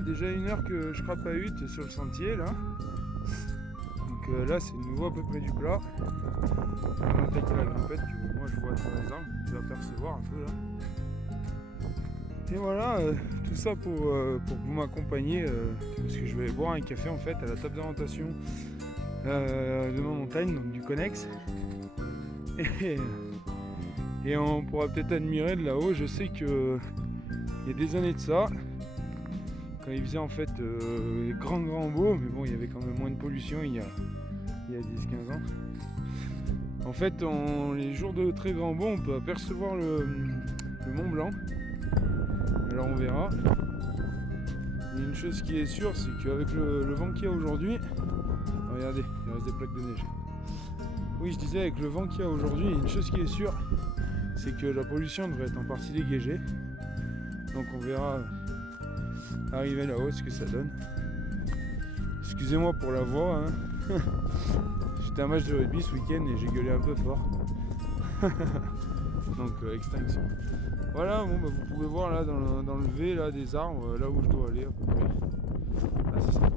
voilà, déjà 1 heure que je crapahute sur le sentier là. Donc là c'est nouveau à peu près du plat. On va attaquer la grimpette que moi je vois à travers les arbres, je vais apercevoir un peu là. Et voilà, tout ça pour que vous m'accompagniez, parce que je vais boire un café en fait à la table d'orientation de ma montagne, donc du Connex. Et on pourra peut-être admirer de là-haut. Je sais que il y a des années de ça, quand il faisait en fait grand beau, mais bon il y avait quand même moins de pollution il y a 10-15 ans. En fait les jours de très grand beau on peut apercevoir le Mont Blanc. Alors on verra. Il y a une chose qui est sûre, c'est qu'avec le vent qu'il y a aujourd'hui, regardez, il reste des plaques de neige. Oui, je disais, avec le vent qu'il y a aujourd'hui, il y a une chose qui est sûre, c'est que la pollution devrait être en partie dégagée. Donc on verra arriver là-haut ce que ça donne. Excusez-moi pour la voix, hein. J'étais à un match de rugby ce week-end et j'ai gueulé un peu fort. Donc extinction. Voilà, bon, bah, vous pouvez voir là dans le V là, des arbres, là où je dois aller à peu près. Là c'est sympa.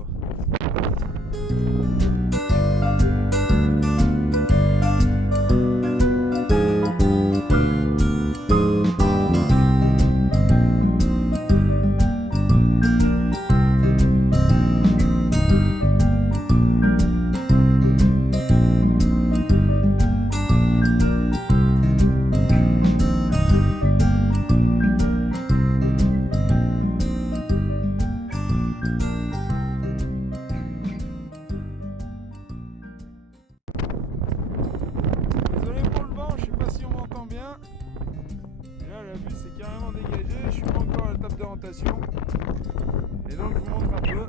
Et donc je vous montre un peu.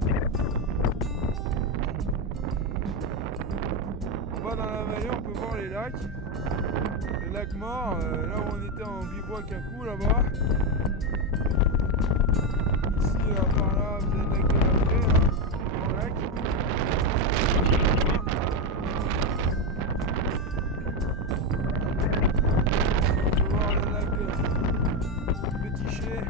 En bas dans la vallée on peut voir les lacs. Le lac Mort, là où on était en bivouac un coup là-bas. Ici par là vous avez le lac de la Vraie, là, grand lac. On peut voir le lac de Tichet.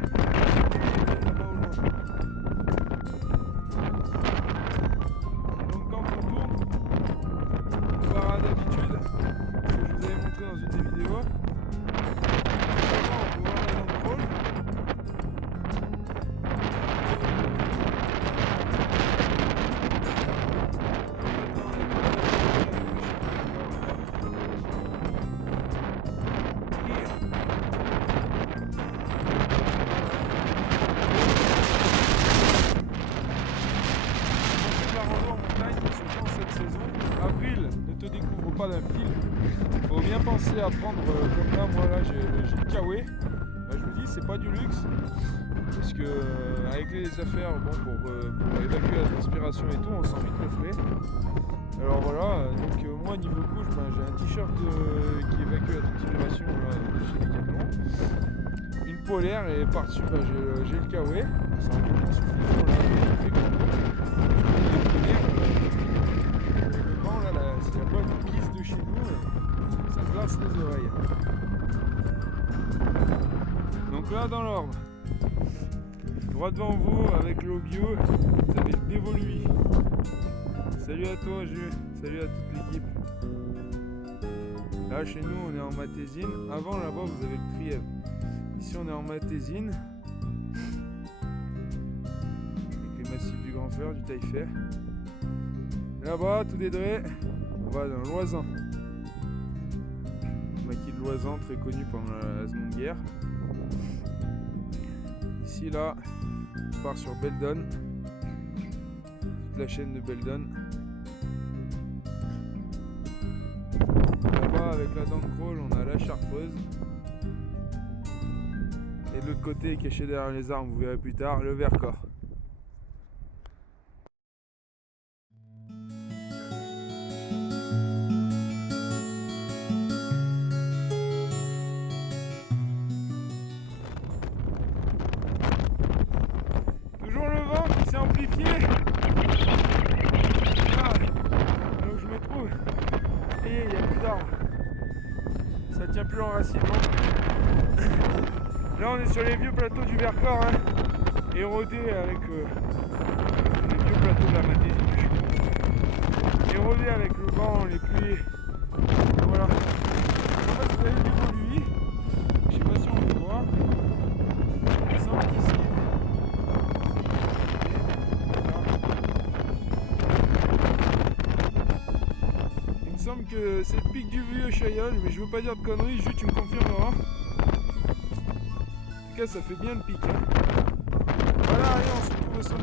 Pas d'un fil, il faut bien penser à prendre comme là, moi là j'ai le Kawaii. Bah, je vous dis c'est pas du luxe parce que avec les affaires bon, pour évacuer la transpiration et tout on s'en vite le frais. Alors voilà, donc moi niveau couche j'ai un t-shirt qui évacue la transpiration là, de chez Decathlon, une polaire et par dessus j'ai le Kawaii. C'est un peu moins suffisant là, il fait grand beau. C'est la bonne piste de chez nous, ça glace les oreilles. Donc là dans l'ordre, droit devant vous avec l'eau bio, vous avez le Dévoluy. Salut à toi Jules, salut à toute l'équipe. Là chez nous on est en Matésine, avant là-bas vous avez le Trièvre. Ici on est en Matésine, avec les massifs du Grand Fer, du Taillefer. Là-bas tout des drets. On va dans Loisan. Maquis de Loisan, très connu pendant la Seconde Guerre. Ici, là, on part sur Beldon. Toute la chaîne de Beldon. Là-bas, avec la dent de Crolles, on a la Chartreuse. Et de l'autre côté, caché derrière les arbres, vous verrez plus tard, le Vercors. Amplifié. Là où je me trouve, et il n'y a plus d'arbres. Ça tient plus l'enracinement. Là on est sur les vieux plateaux du Vercors. Hein. érodé avec les vieux plateaux de la Mathésie que je suis. Érodé avec le vent, les pluies. Voilà. En fait, vous avez du volume. Je sais pas si on peut voir. Il semble qu'ici. Il me semble que c'est le pic du Vieux Chailleul, mais je veux pas dire de conneries, juste tu me confirmeras. En tout cas, ça fait bien le pic. Hein. Voilà, allez, on se retrouve au sommet.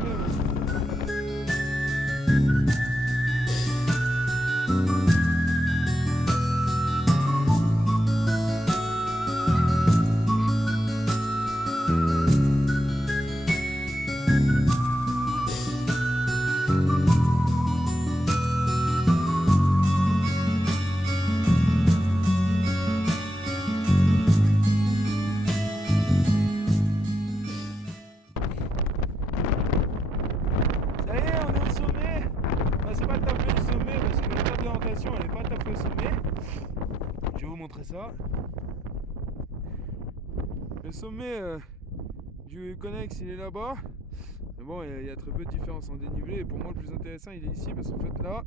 Elle n'est pas tout à fait au sommet. Je vais vous montrer ça. Le sommet du Connex, il est là-bas. Mais bon, il y a très peu de différence en dénivelé. Et pour moi, le plus intéressant, il est ici. Parce qu'en fait, là,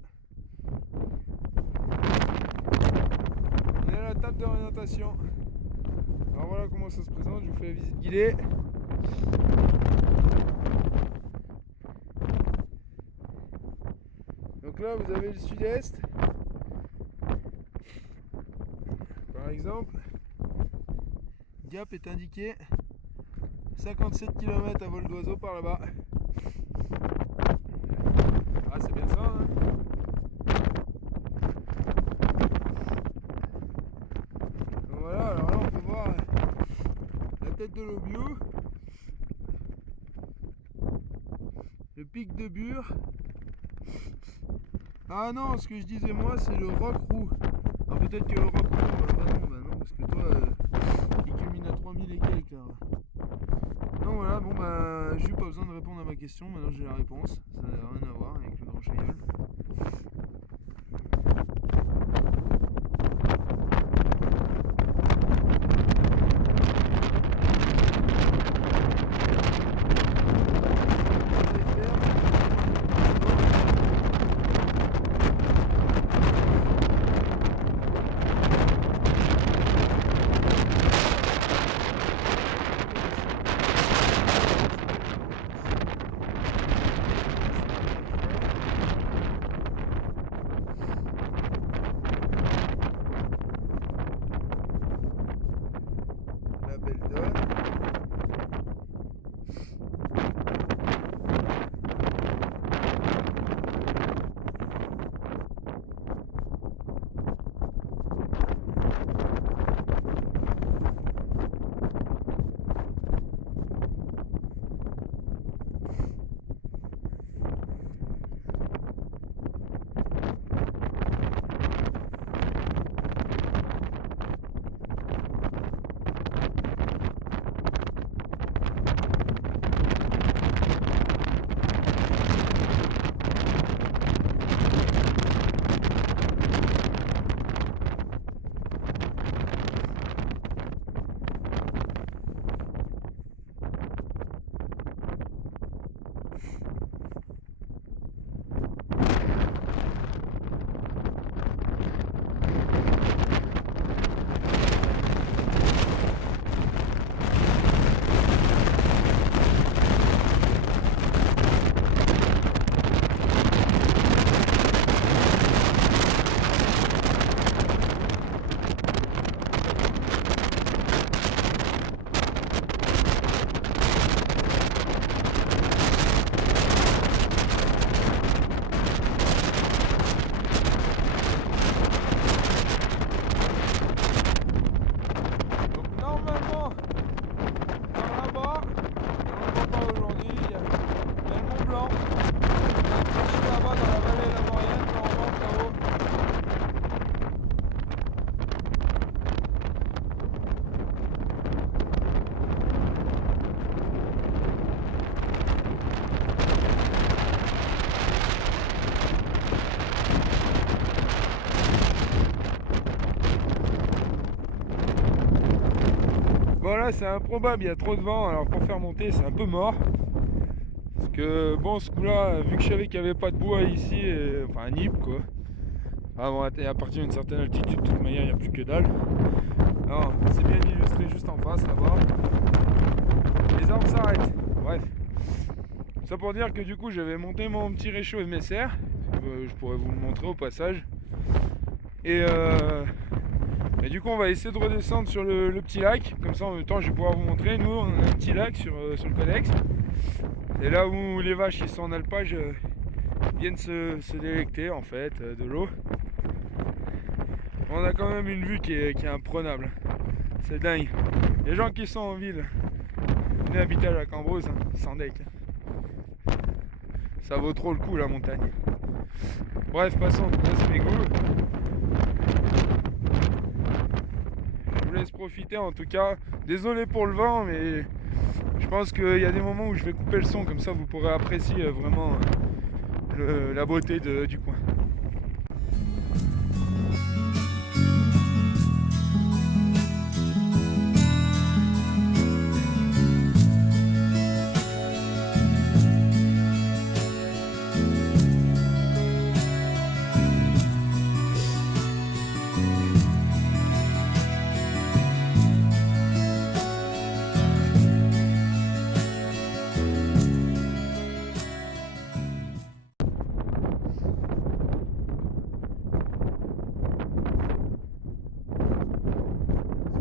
on est à la table d'orientation. Alors voilà comment ça se présente. Je vous fais la visite guidée. Donc là, vous avez le sud-est. Par exemple, Gap est indiqué 57 km à vol d'oiseau par là-bas. Ah, c'est bien ça, hein. Donc voilà, alors là on peut voir la tête de l'Aubiou, le pic de Bure. Ah non, ce que je disais moi, c'est le Roc Roux. Alors peut-être que le Roc Roux, bah non, parce que toi, il culmine à 3000 et quelques. Là. Donc voilà, bon bah, j'ai eu pas besoin de répondre à ma question, maintenant j'ai la réponse. Ça n'a rien à voir avec le Grand Chailleul. Bon là c'est improbable, il y a trop de vent, alors pour faire monter c'est un peu mort. que bon, ce coup-là, vu que je savais qu'il n'y avait pas de bois ici, enfin un nip quoi. Ah bon, à partir d'une certaine altitude, de toute manière, il n'y a plus que dalle. Alors, c'est bien illustré juste en face là-bas. Les arbres s'arrêtent. Bref. Ça pour dire que du coup, j'avais monté mon petit réchaud MSR. Je pourrais vous le montrer au passage. Et du coup, on va essayer de redescendre sur le petit lac. Comme ça, en même temps, je vais pouvoir vous montrer. Nous, on a un petit lac sur le Connex. Et là où les vaches qui sont en alpage viennent se délecter en fait de l'eau. On a quand même une vue qui est imprenable. C'est dingue. Les gens qui sont en ville, venez habiter à la Cambrousse, hein, sans deck. Ça vaut trop le coup la montagne. Bref, passons, là c'est mes goûts. Je vous laisse profiter en tout cas. Désolé pour le vent, mais je pense qu'il y a des moments où je vais couper le son, comme ça vous pourrez apprécier vraiment la beauté du coin.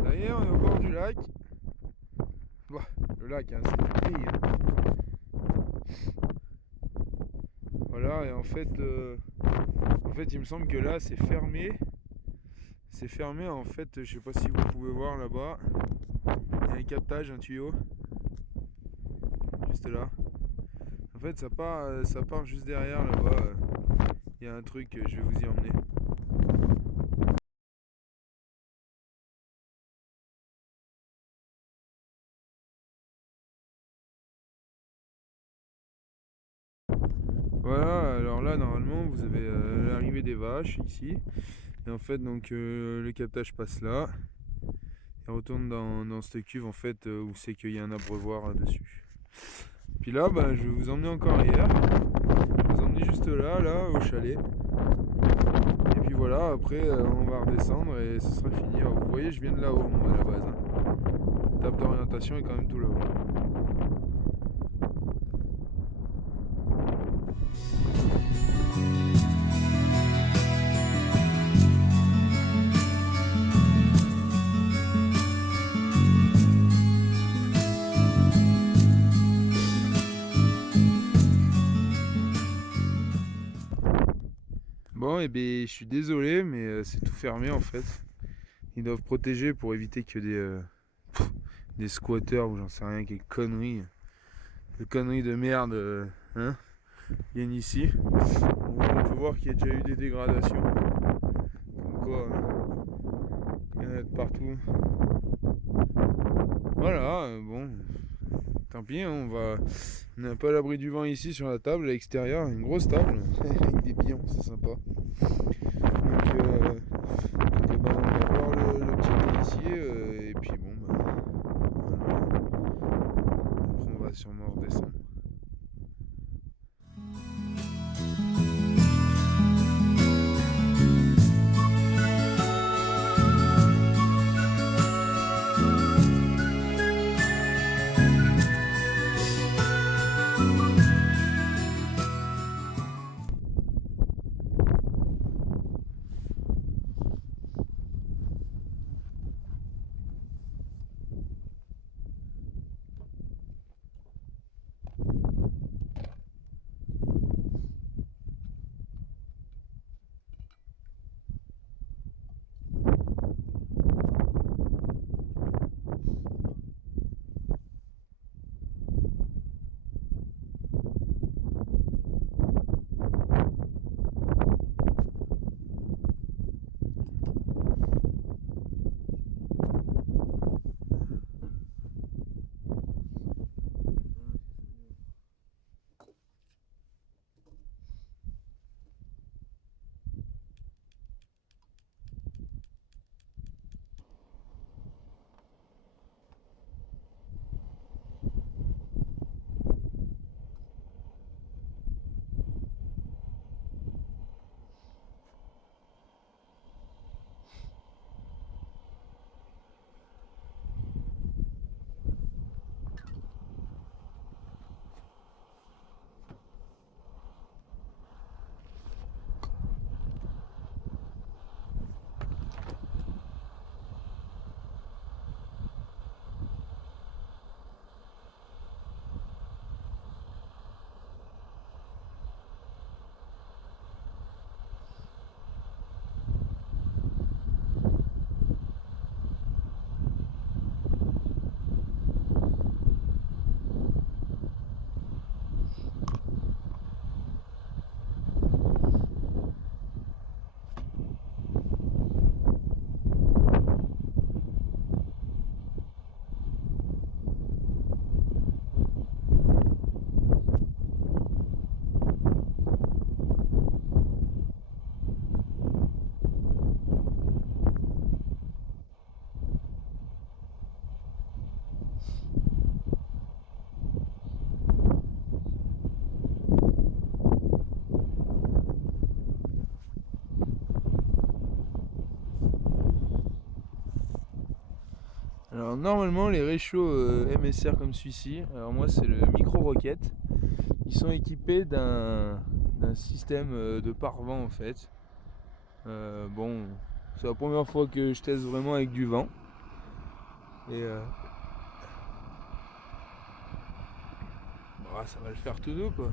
Ça y est, on est au bord du lac. Bah, le lac, hein, c'est du pays. Hein. Voilà, et en fait, il me semble que là, c'est fermé. C'est fermé, en fait, je sais pas si vous pouvez voir là-bas. Il y a un captage, un tuyau. Juste là. En fait, ça part juste derrière là-bas. Il y a un truc, je vais vous y emmener. Voilà, alors là normalement vous avez l'arrivée des vaches ici. Et en fait donc le captage passe là. Et retourne dans cette cuve en fait où c'est qu'il y a un abreuvoir dessus. Puis là bah, je vais vous emmener encore ailleurs. Je vais vous emmener juste là au chalet. Et puis voilà, après on va redescendre et ce sera fini. Alors, vous voyez je viens de là-haut moi à la base. Hein. La table d'orientation est quand même tout là-haut. Bon, et bien, je suis désolé, mais c'est tout fermé en fait. Ils doivent protéger pour éviter que des squatteurs ou j'en sais rien, quelle conneries. Des conneries de merde hein, viennent ici. On peut voir qu'il y a déjà eu des dégradations. Comme quoi, il y en a de partout. Voilà, bon. Tant pis, hein, on est un peu à l'abri du vent ici sur la table à l'extérieur, une grosse table avec des billons, c'est sympa. Donc, on va voir le petit glacier et puis bon, voilà. Après on va sûrement redescendre. Alors normalement les réchauds MSR comme celui-ci, alors moi c'est le Micro Rocket, ils sont équipés d'un système de pare-vent en fait. Bon, c'est la première fois que je teste vraiment avec du vent. Et bah, ça va le faire tout doux quoi.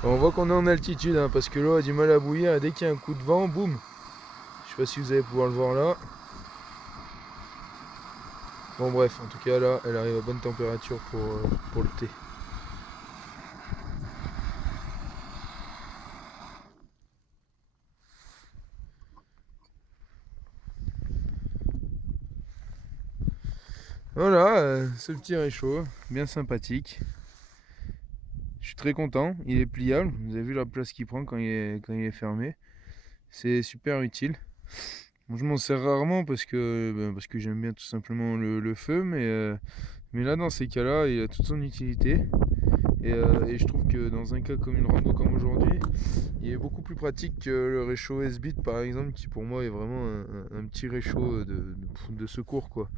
Bon, on voit qu'on est en altitude hein, parce que l'eau a du mal à bouillir et dès qu'il y a un coup de vent, boum. Je sais pas si vous allez pouvoir le voir là. Bon bref, en tout cas là, elle arrive à bonne température pour le thé. Voilà, ce petit réchaud, bien sympathique. Je suis très content, il est pliable. Vous avez vu la place qu'il prend quand il est fermé. C'est super utile. Bon, je m'en sers rarement parce que j'aime bien tout simplement le feu, mais là, dans ces cas-là, il a toute son utilité. Et je trouve que dans un cas comme une rando comme aujourd'hui, il est beaucoup plus pratique que le réchaud S-Bit par exemple, qui pour moi est vraiment un petit réchaud de secours quoi.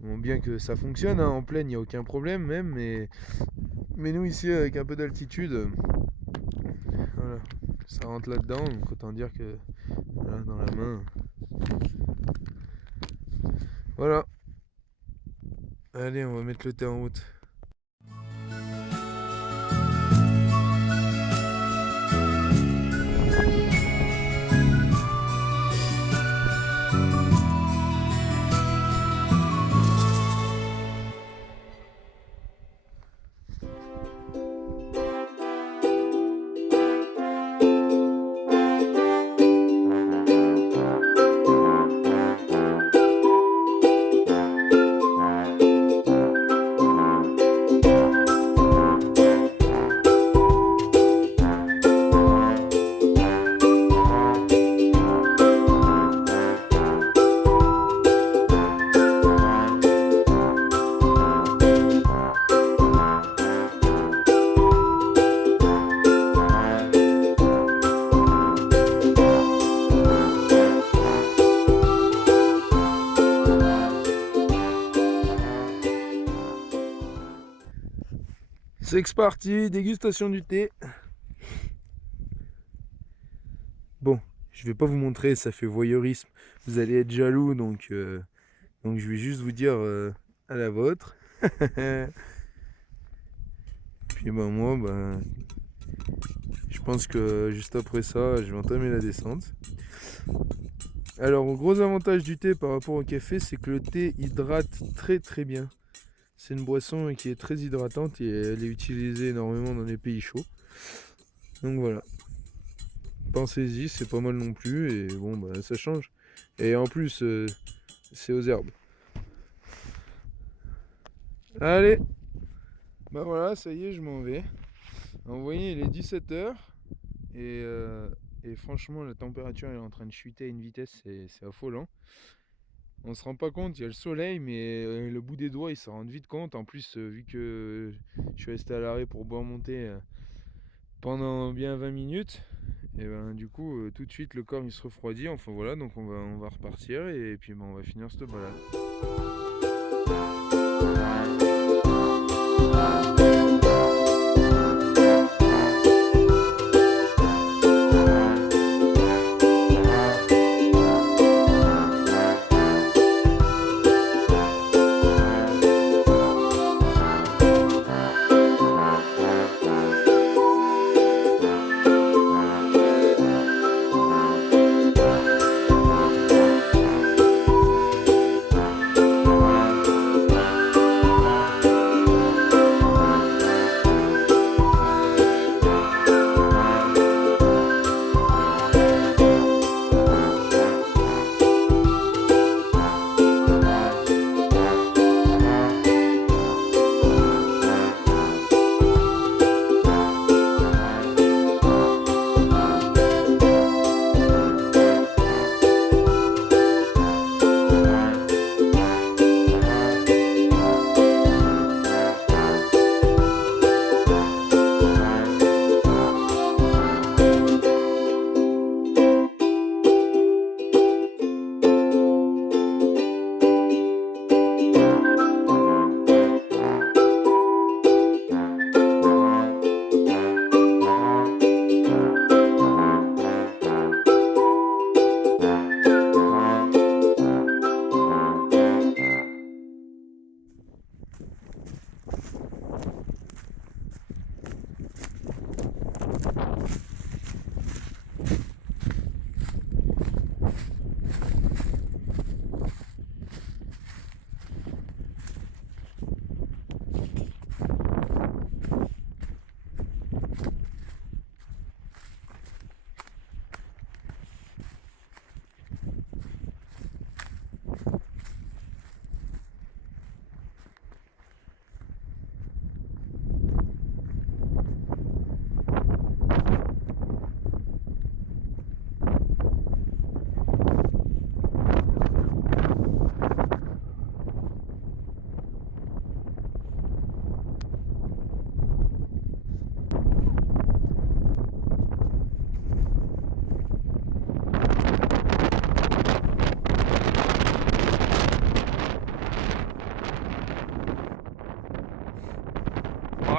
Bon, bien que ça fonctionne, hein, en plaine, il n'y a aucun problème même, mais nous ici avec un peu d'altitude, voilà, ça rentre là-dedans, donc autant dire que voilà, dans la main. Voilà, allez, on va mettre le thé en route. C'est parti, dégustation du thé. Bon, je vais pas vous montrer, ça fait voyeurisme. Vous allez être jaloux, donc je vais juste vous dire à la vôtre. Puis moi, je pense que juste après ça, je vais entamer la descente. Alors, le gros avantage du thé par rapport au café, c'est que le thé hydrate très très bien. C'est une boisson qui est très hydratante et elle est utilisée énormément dans les pays chauds. Donc voilà. Pensez-y, c'est pas mal non plus et bon ça change. Et en plus c'est aux herbes. Allez, bah voilà, ça y est, je m'en vais. Vous voyez, il est 17h et franchement la température elle est en train de chuter à une vitesse, c'est affolant. On se rend pas compte, il y a le soleil, mais le bout des doigts, ils s'en rendent vite compte. En plus, vu que je suis resté à l'arrêt pour boire mon thé pendant bien 20 minutes, et ben du coup, tout de suite, le corps il se refroidit. Enfin voilà, donc on va repartir et puis on va finir cette balade.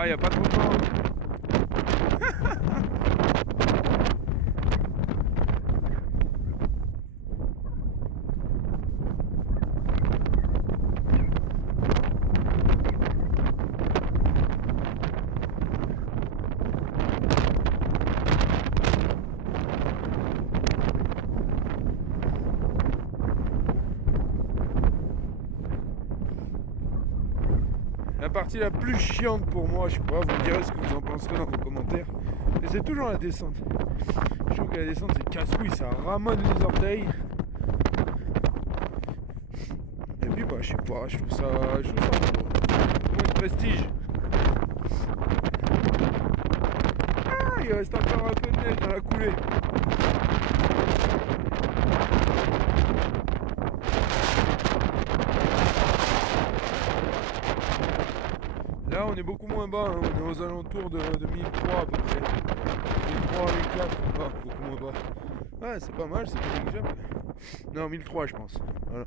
Ouais, y a pas trop de temps. La partie la plus chiante pour moi, je sais pas, vous me direz ce que vous en penserez dans vos commentaires. Et c'est toujours la descente. Je trouve que la descente c'est casse-couille, ça ramone les orteils. Et puis bah je sais pas, je trouve ça point de prestige. Ah, il reste encore un peu de neige dans la coulée. Là on est beaucoup moins bas, hein. On est aux alentours de 1003 à peu près. 1003, 1004, ah, beaucoup moins bas. Ouais, c'est pas mal, c'est pas négligeable. Non, 1003 je pense. Voilà.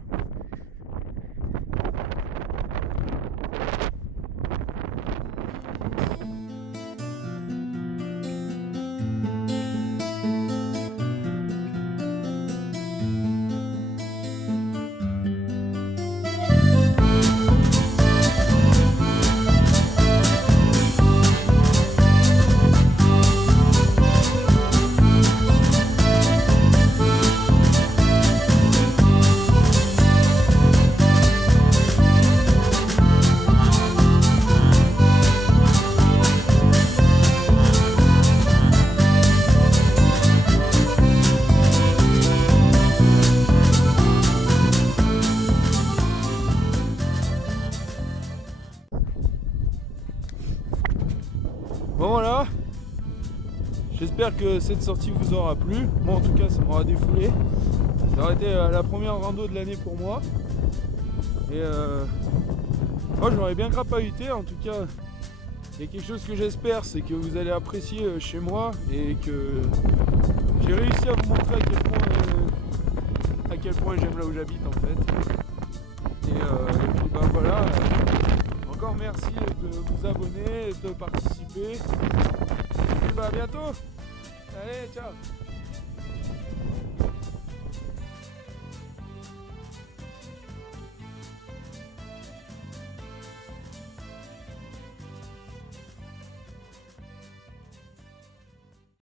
Bon voilà, j'espère que cette sortie vous aura plu. Moi en tout cas ça m'aura défoulé. Ça aurait été la première rando de l'année pour moi. Et moi je l'aurais bien crapahuté. En tout cas, il y a quelque chose que j'espère, c'est que vous allez apprécier chez moi et que j'ai réussi à vous montrer à quel point j'aime là où j'habite en fait. Et puis ben voilà. Encore merci de vous abonner, de participer. Et puis bah à bientôt. Allez, ciao.